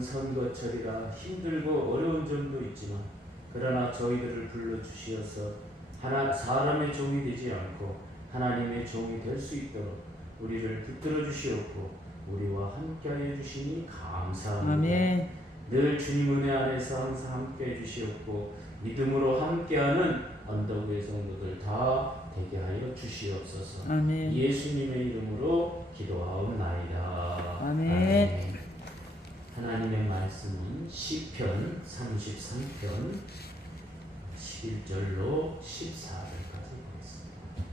지금은 선거철이라 힘들고 어려운 점도 있지만 그러나 저희들을 불러주시어서 사람의 종이 되지 않고 하나님의 종이 될 수 있도록 우리를 붙들어 주시옵고 우리와 함께하여 주시니 감사합니다. 아멘. 늘 주님 은혜 안에서 항상 함께해 주시옵고 믿음으로 함께하는 언덕의 성도들 다 되게 하여 주시옵소서. 아멘. 예수님의 이름으로 기도하옵나이다. 아멘. 하나님의 말씀은 시편 33편 11절로 14절까지 보겠습니다.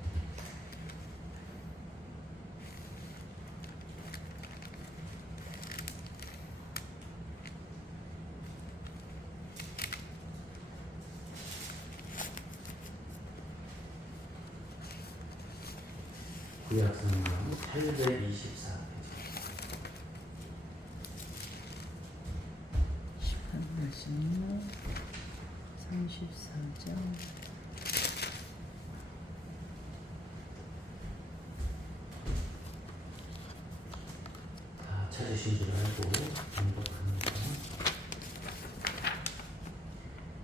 구약성경 824페이지. 말씀 34장 다 찾으신 줄 알고 반복합니다.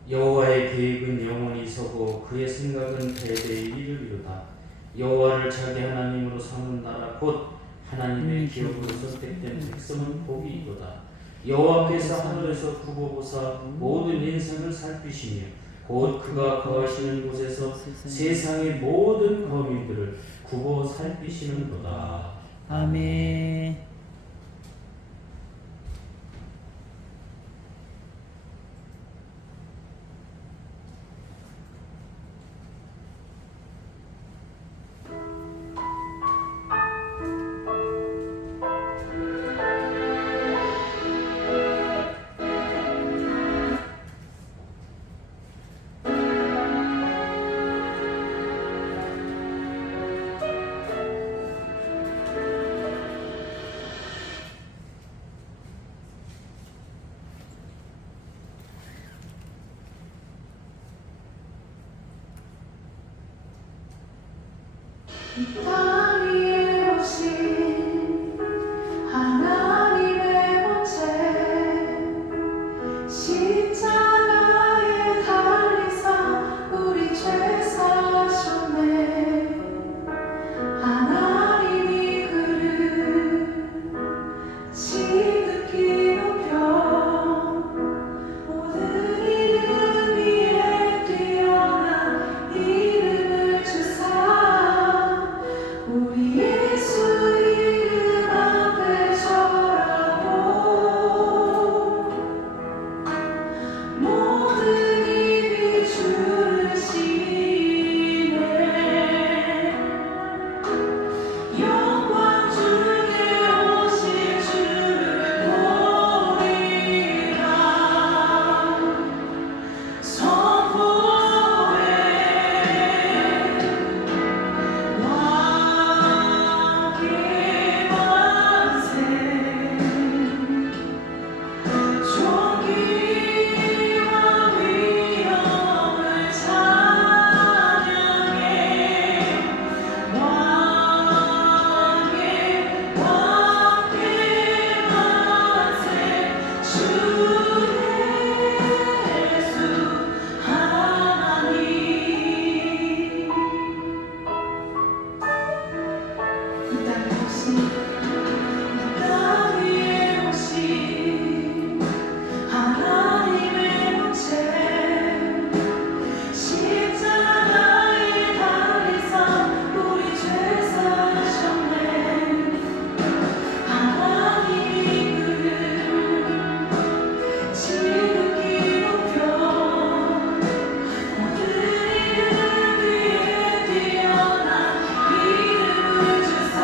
여호와의 계획은 영원히 서고 그의 생각은 대대에 이르리로다. 여호와를 자기 하나님으로 삼은 나라 곧 하나님의 기업으로 선택된 백성은 복이 있도다. 여호와께서 하늘에서 두고 보사 모든 인생을 살피시며 곧 그가 거하시는 곳에서 세상의 모든 거민들을 굽어 살피시는도다. 아멘. 땅 위에 오신 하나님의 본체 십자가에 달리사 우리 죄 사하셨네. 하나님이 그를 지극히 높여 모든 이름 위에 뛰어난 이름을 주사 우리 예수 이름 앞에 절하고 모든 입이 주를 시네. 영광 중에 오신 주를 보리라. 선포해 왕의 만세. 존귀와 위엄을 찬양해. 왕의 만세. 주 예수 하나님. 이 땅에 오신 하나님의 본체 십자가에 달리사 우리 죄 사하셨네. 하나님이 그를 지극히 높여 모든 이름 위에 뛰어난 이름을 주사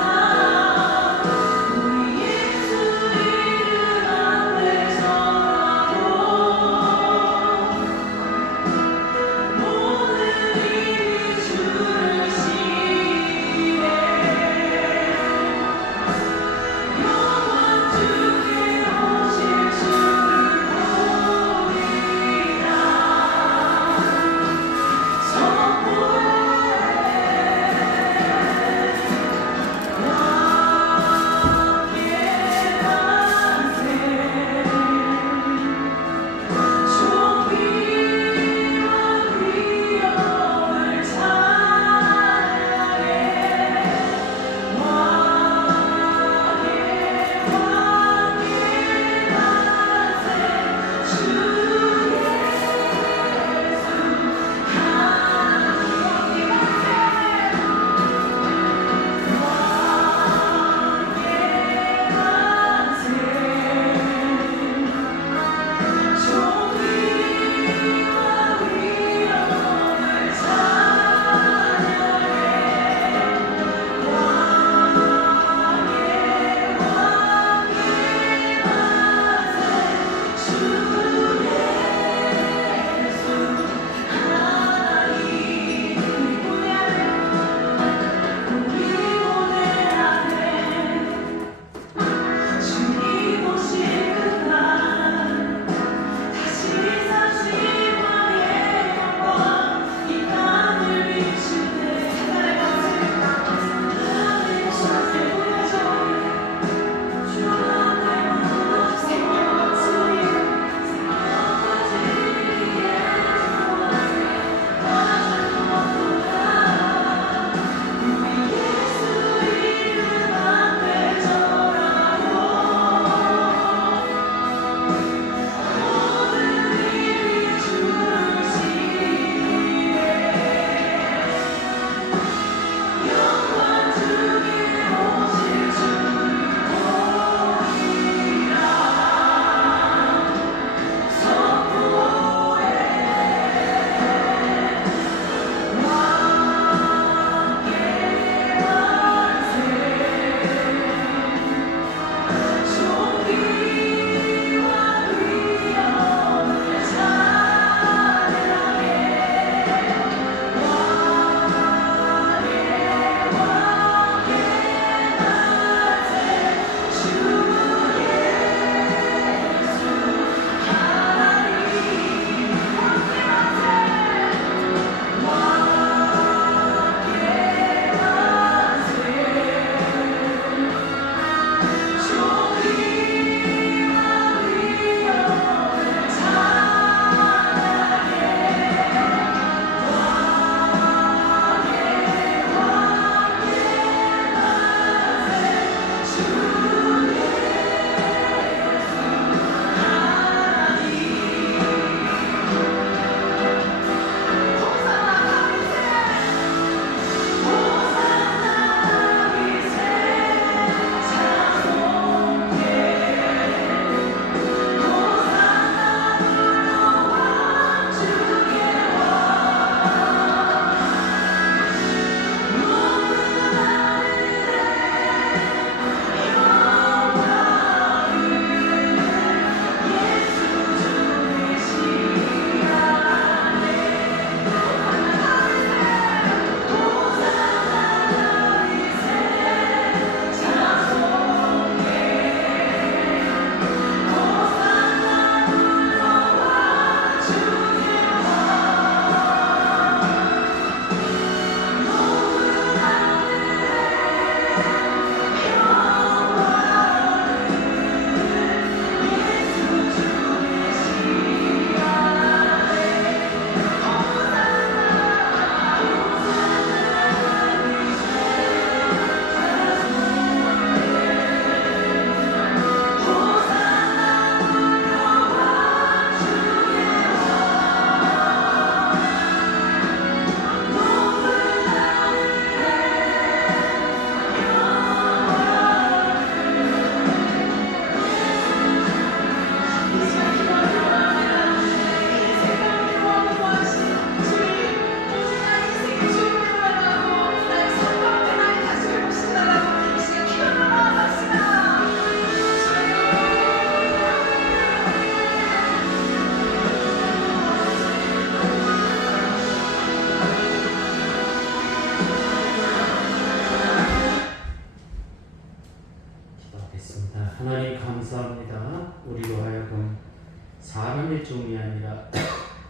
사람의 종이 아니라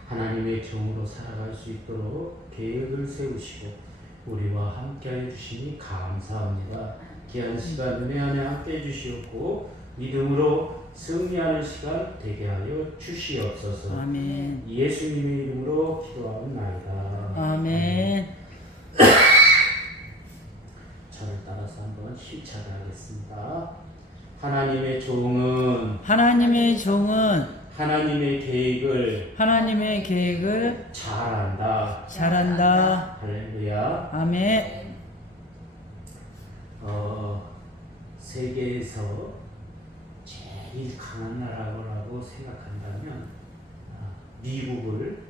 하나님의 종으로 살아갈 수 있도록 계획을 세우시고 우리와 함께해 주시니 감사합니다. 귀한 시간 은혜 안에 함께해 주시옵고 믿음으로 승리하는 시간 되게 하여 주시옵소서. 아멘. 예수님의 이름으로 기도하옵나이다. 아멘. 저를 따라서 한번 힘차게 하겠습니다. 하나님의 종은 하나님의 계획을 잘한다. 할렐루야. 아멘. 세계에서 제일 강한 나라라고 생각한다면 미국을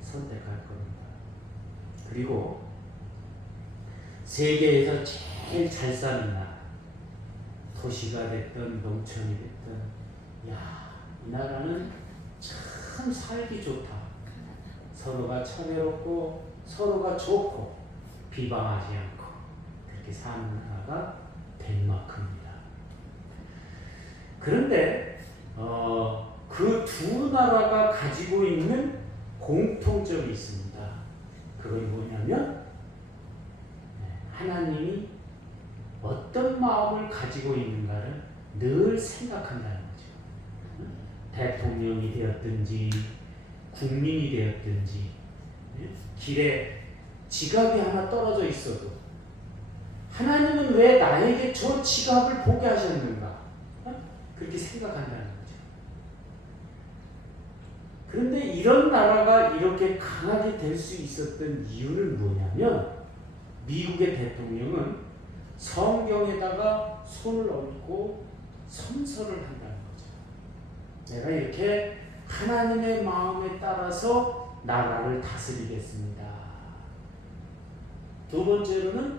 선택할 겁니다. 그리고 세계에서 제일 잘 사는 나라, 도시가 됐든 농촌이 됐든, 이 나라는 참 살기 좋다. 서로가 청해롭고 서로가 좋고 비방하지 않고 그렇게 사는 나라가 덴마크입니다. 그런데 그 두 나라가 가지고 있는 공통점이 있습니다. 그건 뭐냐면 하나님이 어떤 마음을 가지고 있는가를 늘 생각한다는 거죠. 대통령이 되었든지 국민이 되었든지 길에 지갑이 하나 떨어져 있어도 하나님은 왜 나에게 저 지갑을 보게 하셨는가? 그렇게 생각한다는 거죠. 그런데 이런 나라가 이렇게 강하게 될 수 있었던 이유는 뭐냐면 미국의 대통령은 성경에다가 손을 얹고 선서를 한다는 거죠. 내가 이렇게 하나님의 마음에 따라서 나라를 다스리겠습니다. 두 번째로는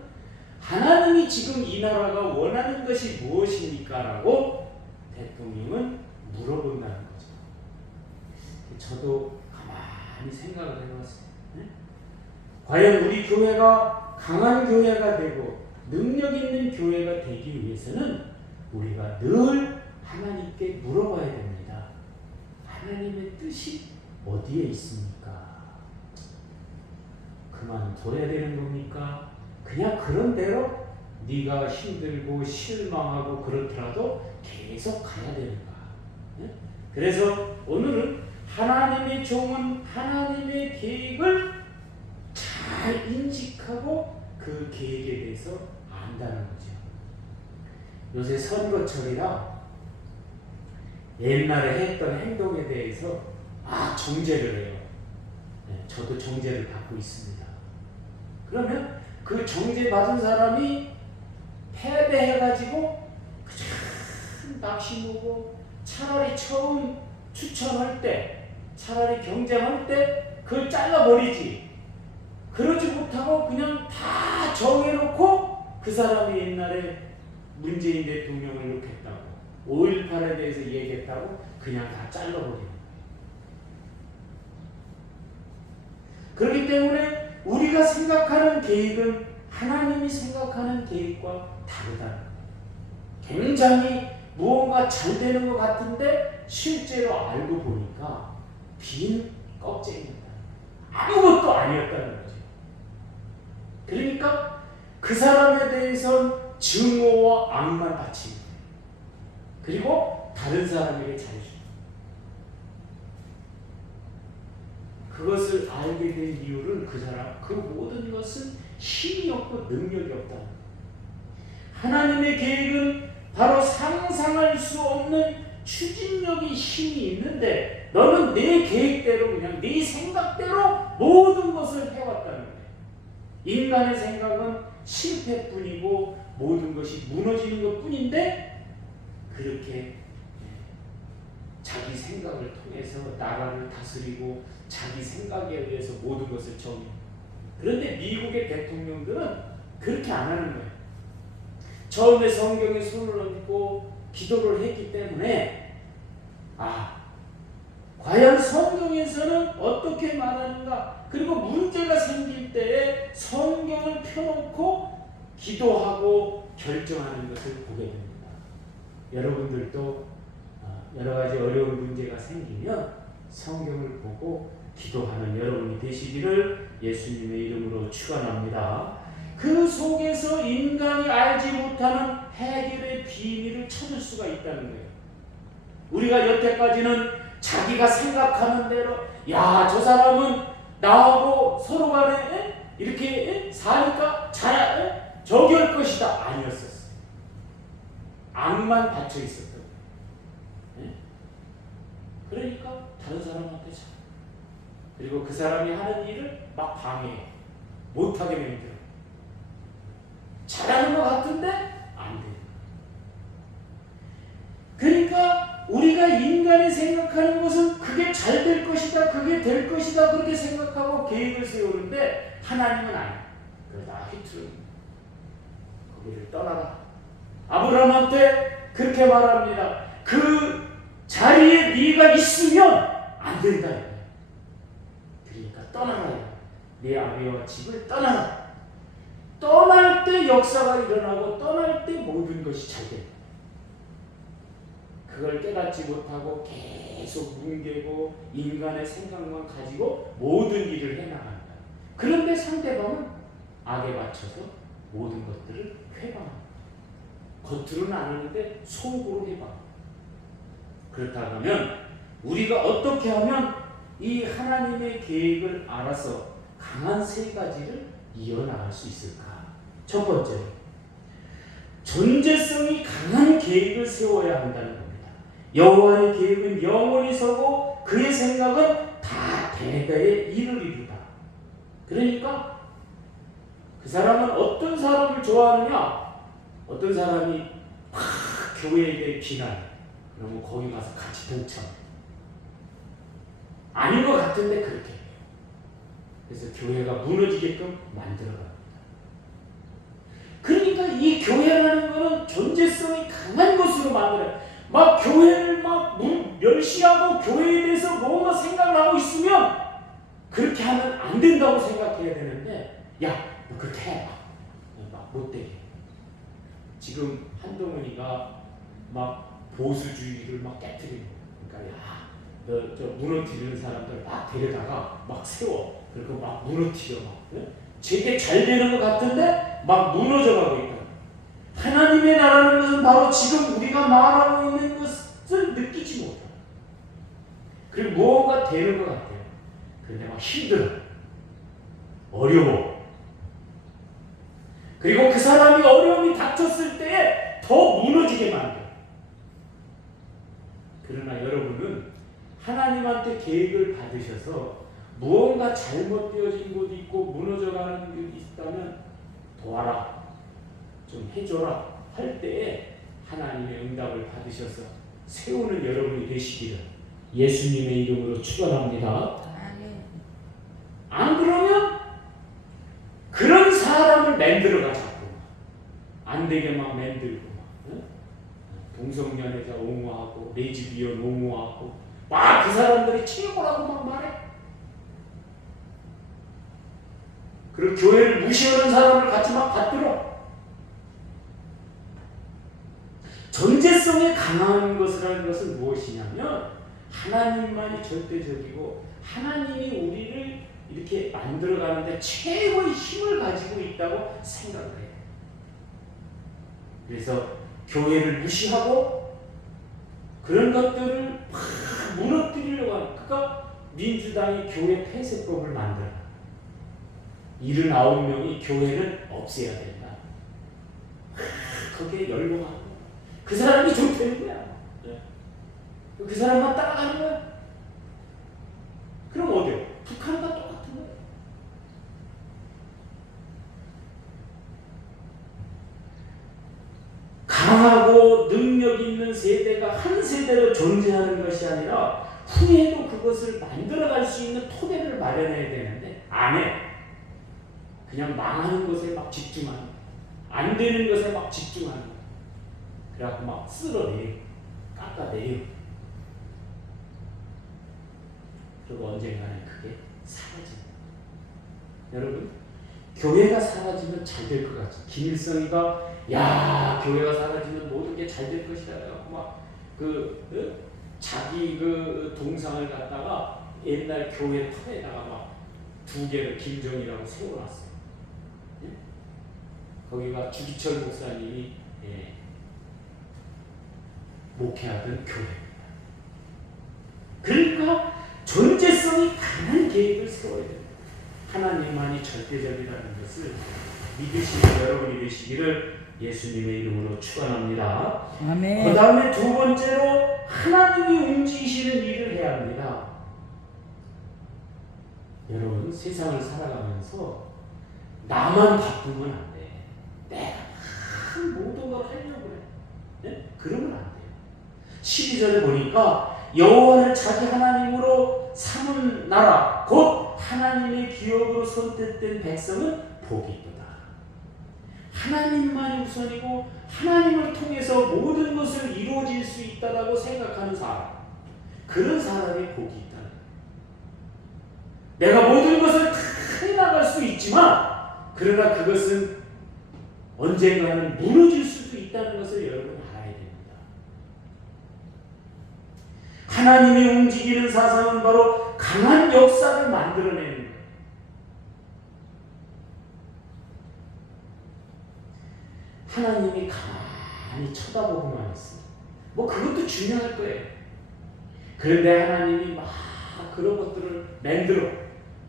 하나님이 지금 이 나라가 원하는 것이 무엇입니까? 라고 대통령은 물어본다는 거죠. 저도 가만히 생각을 해봤어요. 과연 우리 교회가 강한 교회가 되고 능력 있는 교회가 되기 위해서는 우리가 늘 하나님께 물어봐야 됩니다. 하나님의 뜻이 어디에 있습니까? 그만둬야 되는 겁니까? 그냥 그런 대로 네가 힘들고 실망하고 그렇더라도 계속 가야 되는가? 그래서 오늘은 하나님의 종은 하나님의 계획을 잘 인식하고 그 계획에 대해서 안다는 거죠. 요새 선거철이라 옛날에 했던 행동에 대해서 정죄를 해요. 저도 정죄를 받고 있습니다. 그러면 그 정죄 받은 사람이 패배해가지고 참 낙심하고 차라리 처음 추천할 때, 차라리 경쟁할 때 그걸 잘라버리지. 그러지 못하고 그냥 다 정해놓고 그 사람이 옛날에 문재인 대통령을 욕했다고 5.18에 대해서 얘기했다고 그냥 다 잘라버리는. 그렇기 때문에 우리가 생각하는 계획은 하나님이 생각하는 계획과 다르다. 굉장히 무언가 잘 되는 것 같은데 실제로 알고 보니까 빈 껍질입니다. 아무것도 아니었다는 거죠. 그러니까 그 사람에 대해선 증오와 악만 바칩니다. 그리고 다른 사람에게 잘해줍니다. 그것을 알게 된 이유는 그 사람, 그 모든 것은 힘이 없고 능력이 없다. 하나님의 계획은 바로 상상할 수 없는 추진력이 힘이 있는데 너는 내 계획대로 그냥 네 생각대로 모든 것을 해왔다는 거예요. 인간의 생각은 실패뿐이고 모든 것이 무너지는 것뿐인데 그렇게 자기 생각을 통해서 나라를 다스리고 자기 생각에 의해서 모든 것을 정해요. 그런데 미국의 대통령들은 그렇게 안 하는 거예요. 처음에 성경에 손을 얹고 기도를 했기 때문에 과연 성경에서는 어떻게 말하는가, 그리고 문제가 생길 때에 성경을 펴놓고 기도하고 결정하는 것을 보게 됩니다. 여러분들도 여러 가지 어려운 문제가 생기면 성경을 보고 기도하는 여러분이 되시기를 예수님의 이름으로 축원합니다. 그 속에서 인간이 알지 못하는 해결의 비밀을 찾을 수가 있다는 거예요. 우리가 여태까지는 자기가 생각하는 대로 야, 저 사람은 나하고 서로 간에 이렇게 사니까 잘 저기 할 것이다 아니었었어요. 악만 받쳐 있었던 거예요. 그러니까 다른 사람한테 잘 그리고 그 사람이 하는 일을 막 방해해 못하게 만들어. 잘하는 것 같은데 안 돼. 그러니까 우리가 인간이 생각하는 것은 그게 잘 될 것이다, 그게 될 것이다 그렇게 생각하고 계획을 세우는데 하나님은 아니야. 그러다 히트는 거기를 떠나라. 아브라함한테 그렇게 말합니다. 그 자리에 네가 있으면 안 된다. 그러니까 떠나라. 네 아비와 집을 떠나라. 떠날 때 역사가 일어나고 떠날 때 모든 것이 잘 된다. 그걸 깨닫지 못하고 계속 뭉개고 인간의 생각만 가지고 모든 일을 해나간다. 그런데 상대방은 악에 맞춰서 모든 것들을 회방합니다. 겉으로는 안 하는데 속으로 회방합니다. 그렇다고 하면 우리가 어떻게 하면 이 하나님의 계획을 알아서 강한 세 가지를 이어나갈 수 있을까? 첫 번째로 존재성이 강한 계획을 세워야 한다는 겁니다. 여호와의 계획은 영원히 서고 그의 생각은 다 대대에 이르리로다. 그러니까 그 사람은 어떤 사람을 좋아하느냐? 어떤 사람이 막 교회에 대해 비난해. 그러면 거기 가서 같이 동참. 아닌 것 같은데 그렇게 해요. 그래서 교회가 무너지게끔 만들어갑니다. 그러니까 이 교회라는 것은 존재성이 강한 것으로 만들어요. 막 교회를 막 멸시하고 교회에 대해서 뭔가 생각을 하고 있으면 그렇게 하면 안 된다고 생각해야 되는데 야, 너 그렇게 해. 막 못되게. 지금 한동훈이가 막 보수주의를 막 깨트리는 거예요. 그러니까 야, 너 저 무너뜨리는 사람들 막 데려다가 막 세워. 그리고 막 무너뜨려 막. 제게 잘 되는 것 같은데 막 무너져가고 있다. 하나님의 나라는 것은 바로 지금 우리가 말하고 있는 것을 느끼지 못해요. 그리고 무언가 되는 것 같아요. 그런데 막 힘들어. 어려워. 그리고 그 사람이 어려움이 닥쳤을 때에 더 무너지게 만들어요. 그러나 여러분은 하나님한테 계획을 받으셔서 무언가 잘못되어진 곳이 있고 무너져가는 것이 있다면 도와라. 좀 해줘라 할 때에 하나님의 응답을 받으셔서 세우는 여러분이 되시기를 예수님의 이름으로 축원합니다. 안 그러면 그런 사람을 만들어가 자꾸 안 되게 막 만들고 막 동성연애자 옹호하고 레즈비언 옹호하고 막 그 사람들이 최고라고 막 말해. 그리고 교회를 무시하는 사람을 같이 막 받들어. 존재성이 강한 것이라는 것은 무엇이냐면 하나님만이 절대적이고 하나님이 우리를 이렇게 만들어가는데 최고의 힘을 가지고 있다고 생각을 해요. 그래서 교회를 무시하고 그런 것들을 막 무너뜨리려고 하는. 그러니까 민주당이 교회 폐쇄법을 만들어 79명이 교회를 없애야 된다. 거기에 열광하고 그 사람이 좋다는 거야. 그 사람만 따라가는 거야. 그럼 어디요? 북한과 똑같은 거야. 강하고 능력 있는 세대가 한 세대로 존재하는 것이 아니라 후에도 그것을 만들어갈 수 있는 토대를 마련해야 되는데 안 해. 그냥 망하는 것에 막 집중하는 거야. 안 되는 것에 막 집중하는 거야. 그래갖고 막 쓸어내요. 깎아내요. 그리고 언젠가는 그게 사라집니다. 여러분, 교회가 사라지면 잘 될 것 같죠. 김일성이가 야, 교회가 사라지면 모든 게 잘 될 것이다. 막 자기 그 동상을 갖다가 옛날 교회 터에다가 막 2개를 김정이라고 세워놨어요. 예? 거기가 주기철 목사님이 목회하던 교회입니다. 그러니까 존재성이 강한 계획을 세워야 됩니다. 하나님만이 절대적이라는 것을 믿으시는 여러분이 되시기를 예수님의 이름으로 축원합니다. 아멘. 그 다음에 두 번째로 하나님이 움직이시는 일을 해야 합니다. 여러분 세상을 살아가면서 나만 바쁘면 안 돼. 내가 모든 걸 하려고 그래. 네? 그러면 안 돼요. 12절에 보니까 여호와를 자기 하나님으로 삼은 나라 곧 하나님의 기업으로 선택된 백성은 복이 있도다. 하나님만이 우선이고 하나님을 통해서 모든 것을 이루어질 수 있다고 생각하는 사람, 그런 사람이 복이 있다. 내가 모든 것을 다 해나갈 수 있지만 그러나 그것은 언젠가는 무너질 수도 있다는 것을 여러분 알아야 됩니다. 하나님이 움직이는 사상은 바로 강한 역사를 만들어내는 거예요. 하나님이 가만히 쳐다보고만 있어요. 뭐 그것도 중요할 거예요. 그런데 하나님이 막 그런 것들을 만들어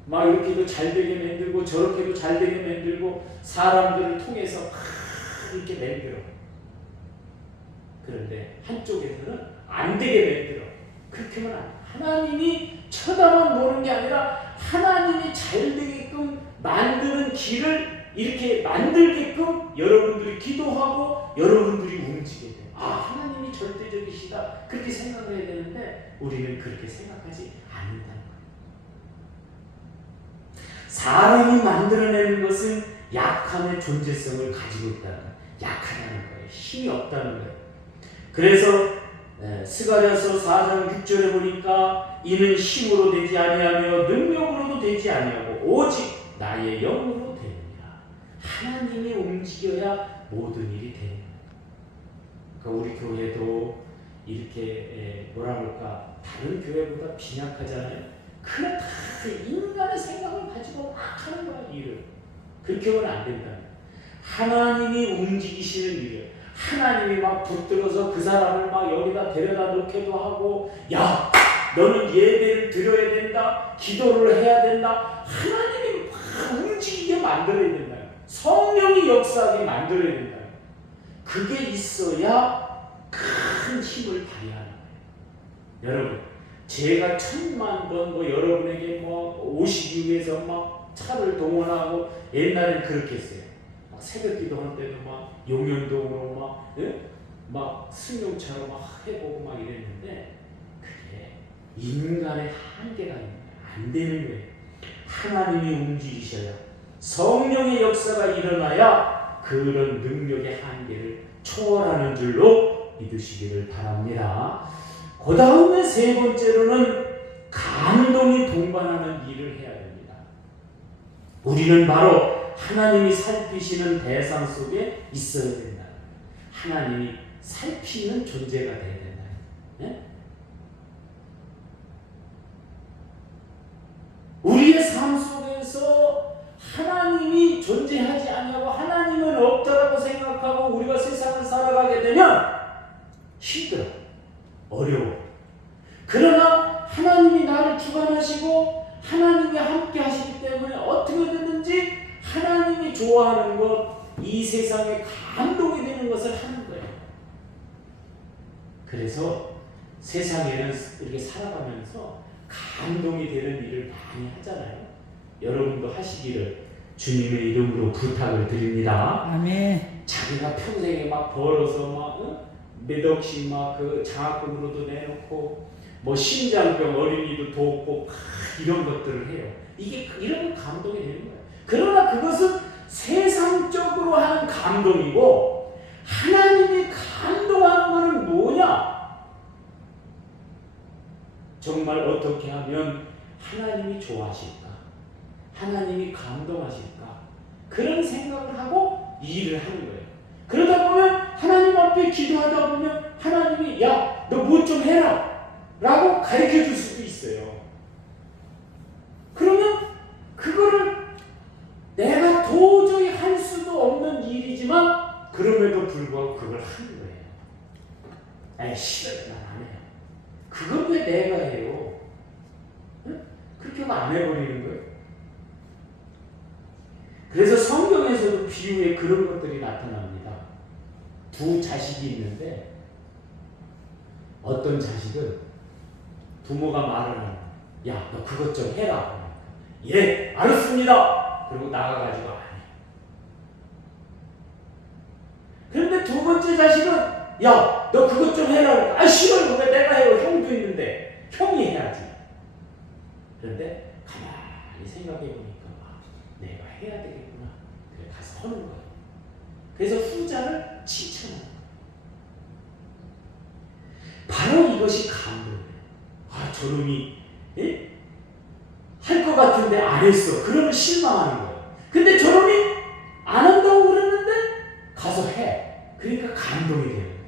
막 이렇게도 잘 되게 만들고 저렇게도 잘 되게 만들고 사람들을 통해서 막 이렇게 만들어. 그런데 한쪽에서는 안 되게 만들어. 그렇게 하면 안 돼. 하나님이 쳐다만 보는 게 아니라 하나님이 잘 되게끔 만드는 길을 이렇게 만들게끔 여러분들이 기도하고 여러분들이 움직여야 돼요. 아, 하나님이 절대적이시다. 그렇게 생각을 해야 되는데 우리는 그렇게 생각하지 않는다는 거예요. 사람이 만들어내는 것은 약함의 존재성을 가지고 있다는 거예요. 약하다는 거예요. 힘이 없다는 거예요. 그래서 스가랴서 4장 6절에 보니까 이는 힘으로 되지 아니하며 능력으로도 되지 아니하고 오직 나의 영으로 되느니라. 하나님이 움직여야 모든 일이 되는 거예요. 그러니까 우리 교회도 이렇게 뭐라 그럴까 다른 교회보다 빈약하잖아요. 그래 다 인간의 생각을 가지고 막 하는 거야 일을. 그렇게 하면 안 된다. 하나님이 움직이시는 일을 하나님이 막 붙들어서 그 사람을 막 여기다 데려다 놓기도 하고 야 너는 예배를 드려야 된다 기도를 해야 된다 하나님이 막 움직이게 만들어야 된다. 성령이 역사하게 만들어야 된다. 그게 있어야 큰 힘을 발휘하는 거예요. 여러분 제가 1000만 번 뭐 여러분에게 뭐 오시기 위해서 막 차를 동원하고 옛날엔 그렇게 했어요. 막 새벽 기도할 때도 막 용연동으로 막, 예? 막 승용차로 막 해보고 막 이랬는데 그게 인간의 한계가 안 되는 거예요. 하나님이 움직이셔야 성령의 역사가 일어나야 그런 능력의 한계를 초월하는 줄로 믿으시기를 바랍니다. 그 다음에 세 번째로는 감동이 동반하는 일을 해야 됩니다. 우리는 바로 하나님이 살피시는 대상 속에 있어야 된다. 하나님이 살피는 존재가 되어야 된다. 네? 우리의 삶 속에서 하나님이 존재하지 않냐고 하나님은 없다라고 생각하고 우리가 세상을 살아가게 되면 힘들어. 어려워. 그러나 하나님이 나를 주관하시고 하나님이 함께 하시기 때문에 어떻게 되든지 하나님이 좋아하는 것, 이 세상에 감동이 되는 것을 하는 거예요. 그래서 세상에는 이렇게 살아가면서 감동이 되는 일을 많이 하잖아요. 여러분도 하시기를 주님의 이름으로 부탁을 드립니다. 아멘. 자기가 평생에 막 벌어서 막 몇 억씩 막 그 장학금으로도 내놓고 뭐 심장병 어린이도 돕고 막 이런 것들을 해요. 이게 이런 감동이 되는 거예요. 그러나 그것은 세상적으로 하는 감동이고 하나님이 감동하는 것은 뭐냐? 정말 어떻게 하면 하나님이 좋아하실까? 하나님이 감동하실까? 그런 생각을 하고 일을 하는 거예요. 그러다 보면 하나님 앞에 기도하다 보면 하나님이 야, 너 뭐 좀 해라. 라고 가르쳐 줄 수도 있어요. 그러면 그거를 내가 도저히 할 수도 없는 일이지만 그럼에도 불구하고 그걸 하는 거예요. 아이 싫어요. 난 안 해요. 그건 왜 내가 해요? 응? 그렇게 하면 안 해버리는 거예요. 그래서 성경에서도 비유에 그런 것들이 나타납니다. 두 자식이 있는데 어떤 자식은 부모가 말을 하는 거야. 야, 너 그것 좀 해라. 예, 알았습니다. 그리고 나가가지고 안 해. 그런데 두 번째 자식은 야, 너 그것 좀 해라. 아, 싫어요. 왜 내가 해요? 형도 있는데 형이 해야지. 그런데 가만히 생각해보니까 내가 해야 되겠구나. 그래 가서 하는 거예요. 그래서 후자를 칭찬하는 거예요. 바로 이것이 감동이에요. 아, 저놈이 할 것 같은데 안 했어. 그러면 실망하는 거예요. 근데 저놈이 안 한다고 그랬는데 가서 해. 그러니까 감동이 되는 거예요.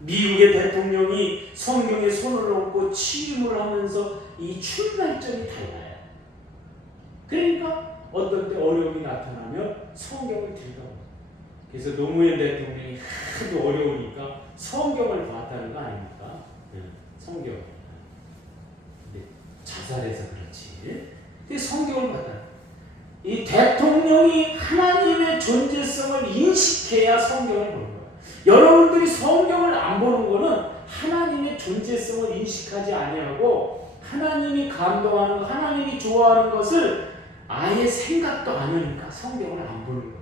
미국의 대통령이 성경에 손을 얹고 취임을 하면서 이 출발점이 달라요. 그러니까 어떤 때 어려움이 나타나면 성경을 들여다봐요. 그래서 노무현 대통령이 하도 어려우니까 성경을 봤다는 거 아닙니까? 성경. 근데 자살해서 그렇지. 근데 성경을 봤다. 이 대통령이 하나님의 존재성을 인식해야 성경을 보는 거예요. 여러분들이 성경을 안 보는 거는 하나님의 존재성을 인식하지 아니하고 하나님이 감동하는 것, 하나님이 좋아하는 것을 아예 생각도 안 하니까 성경을 안 보는 거예요.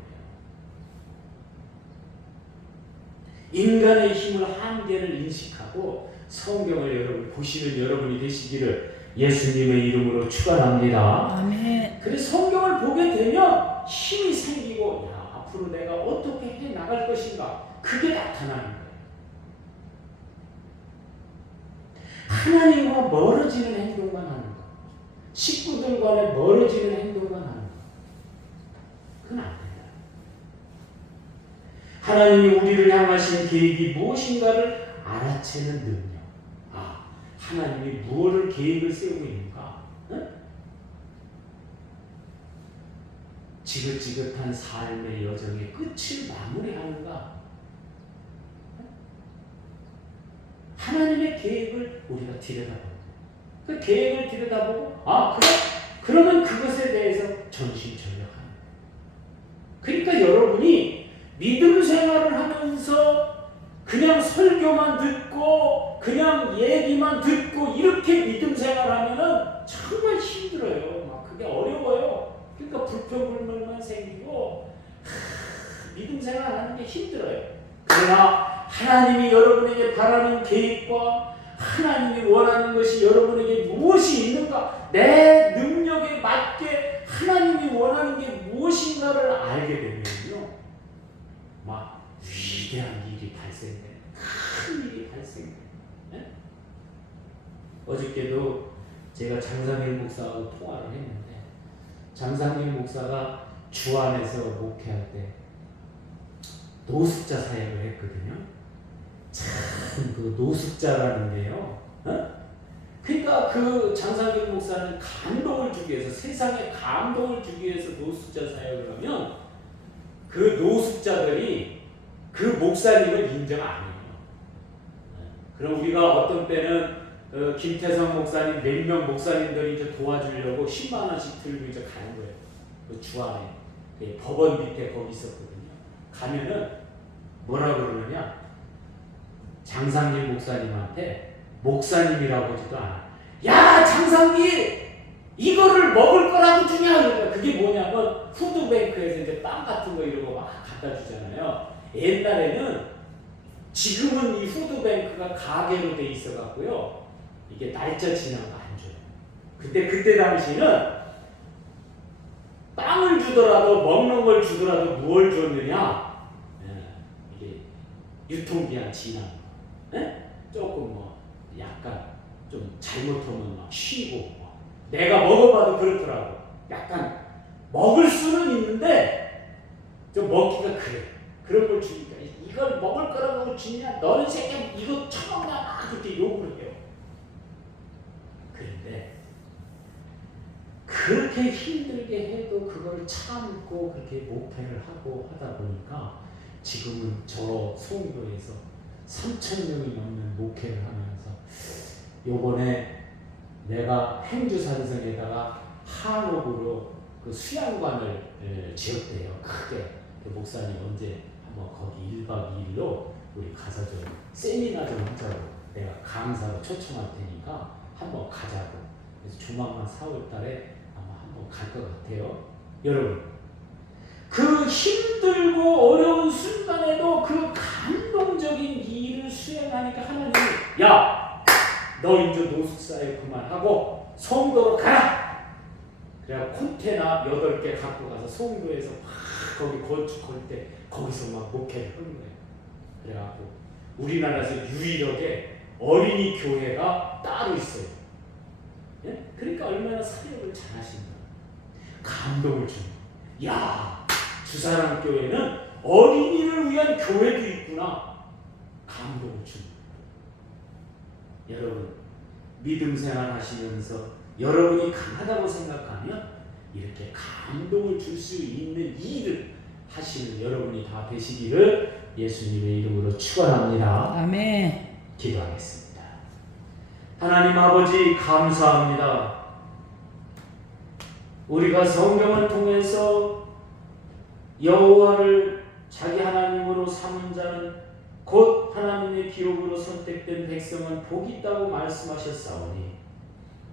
인간의 힘을 한계를 인식하고 성경을 여러분 보시는 여러분이 되시기를 예수님의 이름으로 축원합니다. 아멘. 그래서 성경을 보게 되면 힘이 생기고 야, 앞으로 내가 어떻게 해 나갈 것인가 그게 나타나는 거예요. 하나님과 멀어지는 행동만 하는 거, 식구들 간에 멀어지는 행동만 하는 거, 그건 안 돼요. 하나님이 우리를 향하신 계획이 무엇인가를 알아채는 능력. 아, 하나님이 무엇을 계획을 세우고 있는가? 응? 지긋지긋한 삶의 여정의 끝을 마무리하는가? 하나님의 계획을 우리가 들여다보는 그 계획을 들여다보고 아 그래? 그러면 그것에 대해서 전심전력하는 그러니까 여러분이 믿음 생활을 하면서 그냥 설교만 듣고 그냥 얘기만 듣고 이렇게 믿음 생활하면은 정말 힘들어요. 막 그게 어려워요. 그러니까 불평불만만 생기고 믿음 생활하는 게 힘들어요. 그러나 하나님이 여러분에게 바라는 계획과 하나님이 원하는 것이 여러분에게 무엇이 있는가, 내 능력에 맞게 하나님이 원하는 게 무엇인가를 알게 되면요, 막 위대한 일이 발생돼요. 큰 일이 발생돼요. 네? 어저께도 제가 장상일 목사하고 통화를 했는데 장상일 목사가 주안에서 목회할 때 노숙자 사역을 했거든요. 참 그 노숙자라는 게요. 그러니까 그 장상일 목사는 감동을 주기 위해서 세상에 감동을 주기 위해서 노숙자 사역을 하면 그 노숙자들이 그 목사님을 인정 안 해요. 그럼 우리가 어떤 때는 김태성 목사님 몇 명 목사님들이 이제 도와주려고 10만 원씩 들고 이제 가는 거예요. 그 주안에 법원 밑에 거기 있었거든요. 가면은 뭐라 그러느냐? 장상길 목사님한테 목사님이라고 하지도 않아. 야 장상길 이거를 먹을 거라고 주냐? 그러니까 그게 뭐냐면 푸드뱅크에서 이제 빵 같은 거 이런 거 막 갖다 주잖아요. 옛날에는 지금은 이 푸드뱅크가 가게로 돼 있어 갖고요. 이게 날짜 지나면 안 줘요. 그때 당시는 빵을 주더라도 먹는 걸 주더라도 무엇을 줬느냐? 이게 유통기한 지난 거. 조금 뭐 약간 좀 잘못하면 막 쉬고 내가 먹어봐도 그렇더라고. 약간 먹을 수는 있는데 좀 먹기가 그래. 그런 걸 주니까 이걸 먹을 거라고 주냐? 너는 새끼 이거 처먹냐? 그렇게 욕을 해요. 그렇게 힘들게 해도 그걸 참고 그렇게 목회를 하고 하다 보니까 지금은 저 송도에서 3,000명이 넘는 목회를 하면서 요번에 내가 행주산성에다가 한옥으로 그 수양관을 지었대요. 크게. 그 목사님 언제 한번 거기 1박 2일로 우리 가서 좀 세미나 좀 하자고 내가 강사로 초청할 테니까 한번 가자고. 그래서 조만간 4월 달에 아마 한번 갈 것 같아요. 여러분, 그 힘들고 어려운 순간에도 그 감동적인 일을 수행하니까 하나님이 야, 너 이제 노숙사에 그만하고 송도로 가라. 그래야 컨테나 8개 갖고 가서 송도에서 막 거기 건축할 때 거기서 막 목회를 하는 거예요. 그래갖고 우리나라에서 유일하게 어린이 교회가 따로 있어요. 예? 그러니까 얼마나 사역을 잘하신다. 감동을 주는. 야, 주사랑 교회는 어린이를 위한 교회도 있구나. 감동을 주는. 여러분, 믿음 생활 하시면서 여러분이 강하다고 생각하면 이렇게 감동을 줄 수 있는 일을 하시는 여러분이 다 되시기를 예수님의 이름으로 축원합니다. 아멘. 기도하겠습니다. 하나님 아버지 감사합니다. 우리가 성경을 통해서 여호와를 자기 하나님으로 삼은 자는 곧 하나님의 기업으로 선택된 백성은 복이 있다고 말씀하셨사오니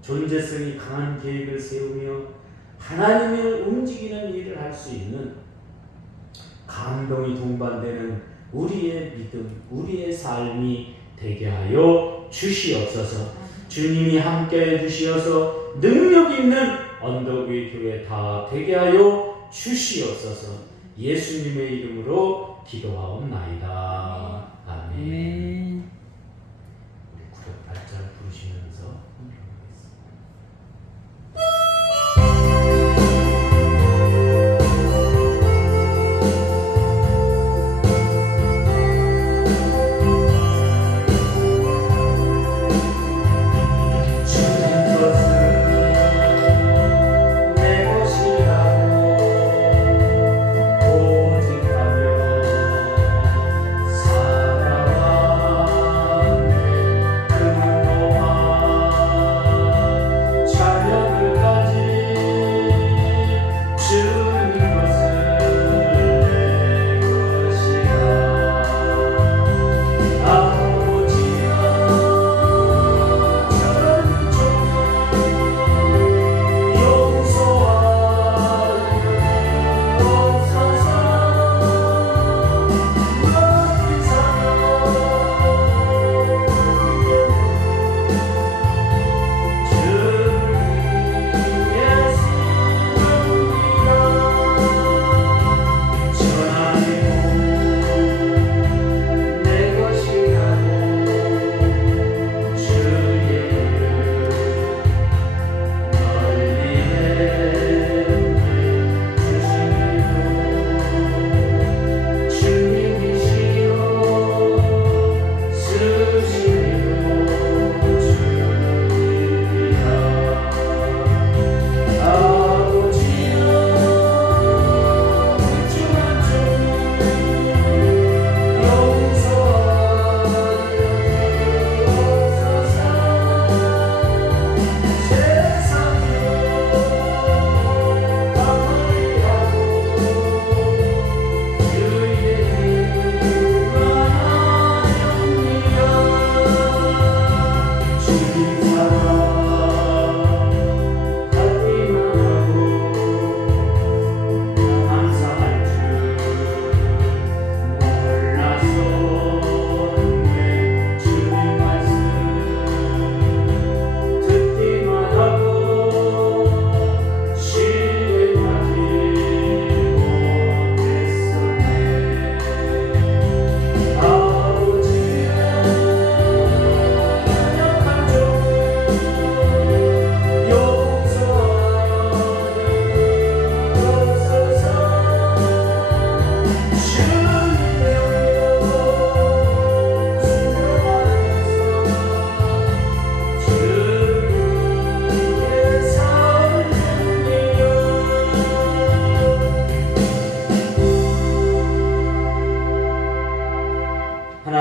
존재성이 강한 계획을 세우며 하나님을 움직이는 일을 할 수 있는 감동이 동반되는 우리의 믿음, 우리의 삶이 되게 하여 주시옵소서. 주님이 함께 해주시어서 능력 있는 언덕의 교회 다 되게 하여 주시옵소서. 예수님의 이름으로 기도하옵나이다. 아멘. 아멘. 우리 구력 발자를 부르시면서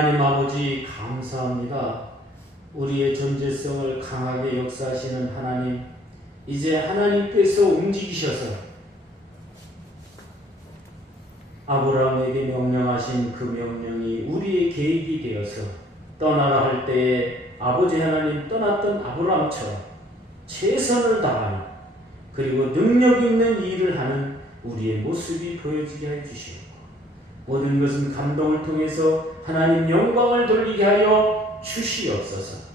하나님 아버지 감사합니다. 우리의 존재성을 강하게 역사하시는 하나님, 이제 하나님께서 움직이셔서 아브라함에게 명령하신 그 명령이 우리의 계획이 되어서 떠나라 할 때에 아버지 하나님 떠났던 아브라함처럼 최선을 다하는, 그리고 능력 있는 일을 하는 우리의 모습이 보여지게 해주시옵고, 모든 것은 감동을 통해서 하나님 영광을 돌리게 하여 주시옵소서.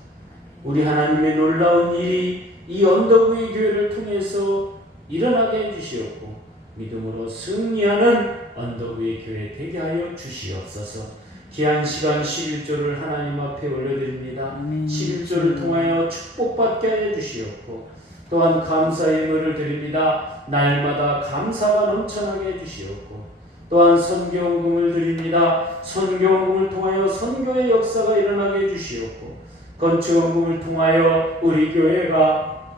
우리 하나님의 놀라운 일이 이 언덕 위의 교회를 통해서 일어나게 해주시옵고, 믿음으로 승리하는 언덕 위의 교회 되게 하여 주시옵소서. 귀한 시간 11조를 하나님 앞에 올려드립니다. 11조를 통하여 축복받게 하여 주시옵고, 또한 감사의 예물을 드립니다. 날마다 감사가 넘쳐나게 해주시옵고, 또한 선교헌금을 드립니다. 선교헌금을 통하여 선교의 역사가 일어나게 해주시옵고, 건축헌금을 통하여 우리 교회가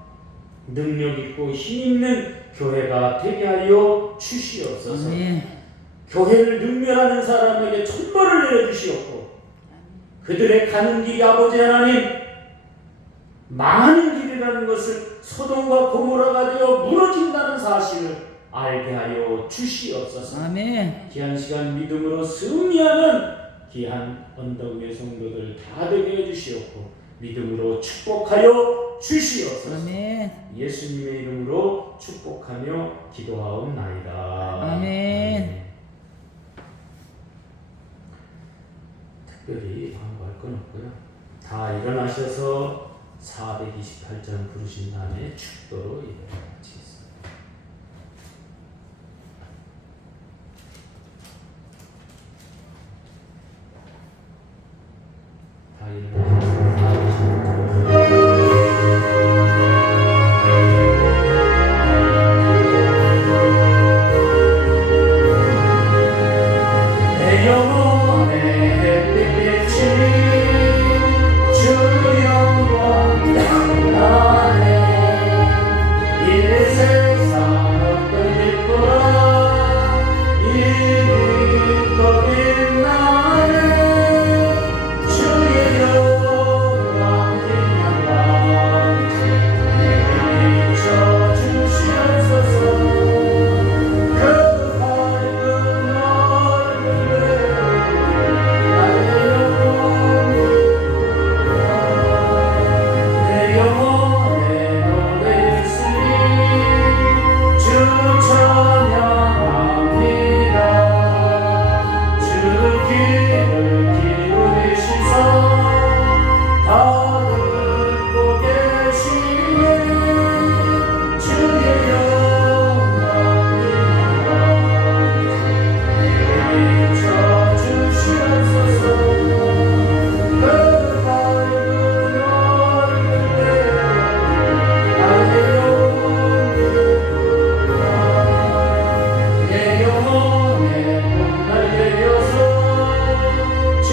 능력있고 힘있는 교회가 되게 하여 주시옵소서. 교회를 능멸하는 사람에게 천벌을 내려주시옵고, 그들의 가는 길이 아버지 하나님 망하는 길이라는 것을 소돔과 고모라가 되어 무너진다는 사실을 알게 하여 주시옵소서. 아멘. 귀한 시간 믿음으로 승리하는 귀한 언덕 위의 성도들 다 되게 해주시옵고, 믿음으로 축복하여 주시옵소서. 아멘. 예수님의 이름으로 축복하며 기도하옵나이다. 아멘. 특별히 광고할 건 없고요. 다 일어나셔서 428장 부르신 다음에 축도로 예배를 마치겠습니다. 다 일어나셔서 428장 내 영혼의 햇빛이 주 영광 나네. 이 세상 어떤 빛보다 이리 더 빛나네. 주의 영광 내게 비춰주시옵소서. 그 밝은 얼굴에 내 영혼의 노래였으니 주 찬양합니다. 주 귀를 기울이시사 다 듣고 계시네. 주의 영광 내게 비춰주시옵소서. 그 밝은 얼굴에 나의 내 영혼의 봄날 되어서 주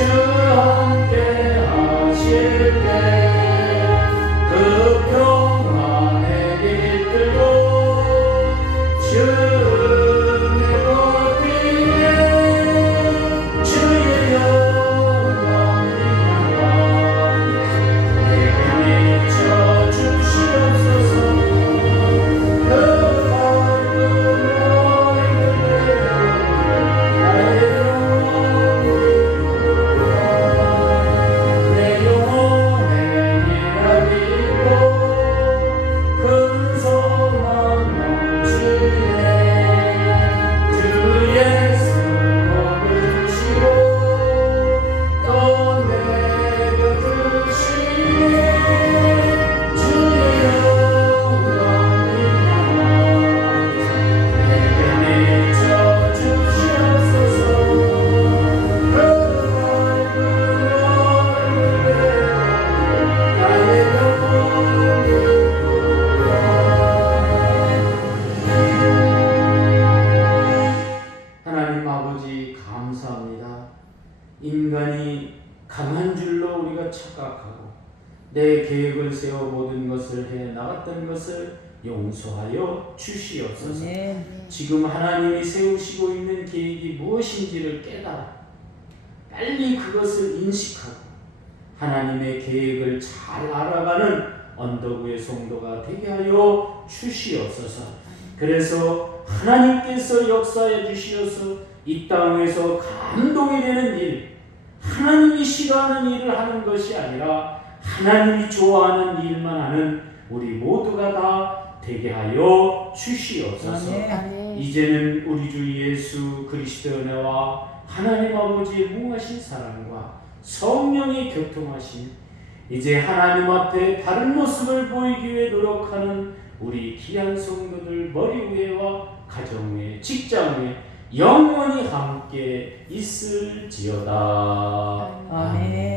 함께 하실 때 그 평안의 길들고 주 내고 뒤에 주의 영광 내게 비춰주시옵소서. 그 밝은 얼굴에 나의 내 영혼의 일하리고 큰 소망 넘치네. 주 예수 복을 주시고 또 내려 주시네. 주의 영광 내게 비춰주시옵소서. 그 밝은 얼굴에 나의 하나님 아버지 감사합니다. 인간이 강한 줄로 우리가 착각하고 내 계획을 세워 모든 것을 해 나갔던 것을 용서하여 주시옵소서. 아멘. 지금 하나님이 세우시고 있는 계획이 무엇인지를 깨달아 빨리 그것을 인식하고 하나님의 계획을 잘 알아가는 언덕 위의 성도가 되게 하여 주시옵소서. 그래서 하나님께서 역사해 주시어서 이 땅에서 감동이 되는 일, 하나님이 싫어하는 일을 하는 것이 아니라 하나님이 좋아하는 일만 하는 우리 모두가 다 되게 하여 주시옵소서. 아멘. 이제는 우리 주 예수 그리스도의 은혜와 하나님 아버지의 무하신 사랑과 성령의 교통하심, 이제 하나님 앞에 바른 모습을 보이기 위해 노력하는 우리 귀한 성도들 머리 위에와 가정 위에 직장 위에 영원히 함께 있을지어다. 아멘.